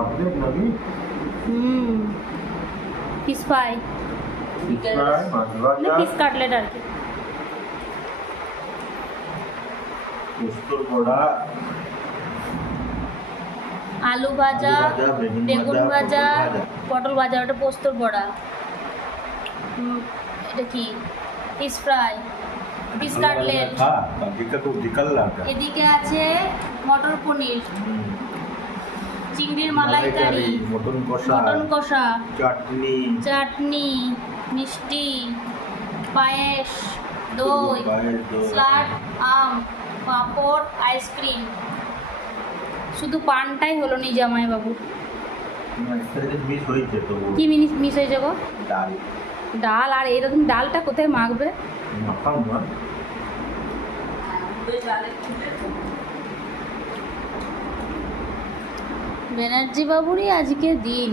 পাপলেট নাকি? Fish fry fish fry, মাছ ভাজা, fish cutlet আর কি। পোস্তর বড়া, আলু ভাজা, বেগুন ভাজা, পটল ভাজা, ওটা পোস্তর বড়া। এটা কি? Fish fry, fish cutlet. এদিকে আছে মটর পনির, চিংড়ির মালাইকারি, মটন কষা, চাটনি, চাটনি, মিষ্টি, পায়েস, দই, স্যালাড, আম, পাঁপড়, আইসক্রিম। শুধু পানটাই হলো নি জামাইবাবু। মিস হয়েছে তো। কি মিস হয়েছে গো? ডাল। ডাল? আর এরকম ডালটা কোথায় মাখবে? মাখাও না। ব্যানার্জি বাবুরই আজকে দিন।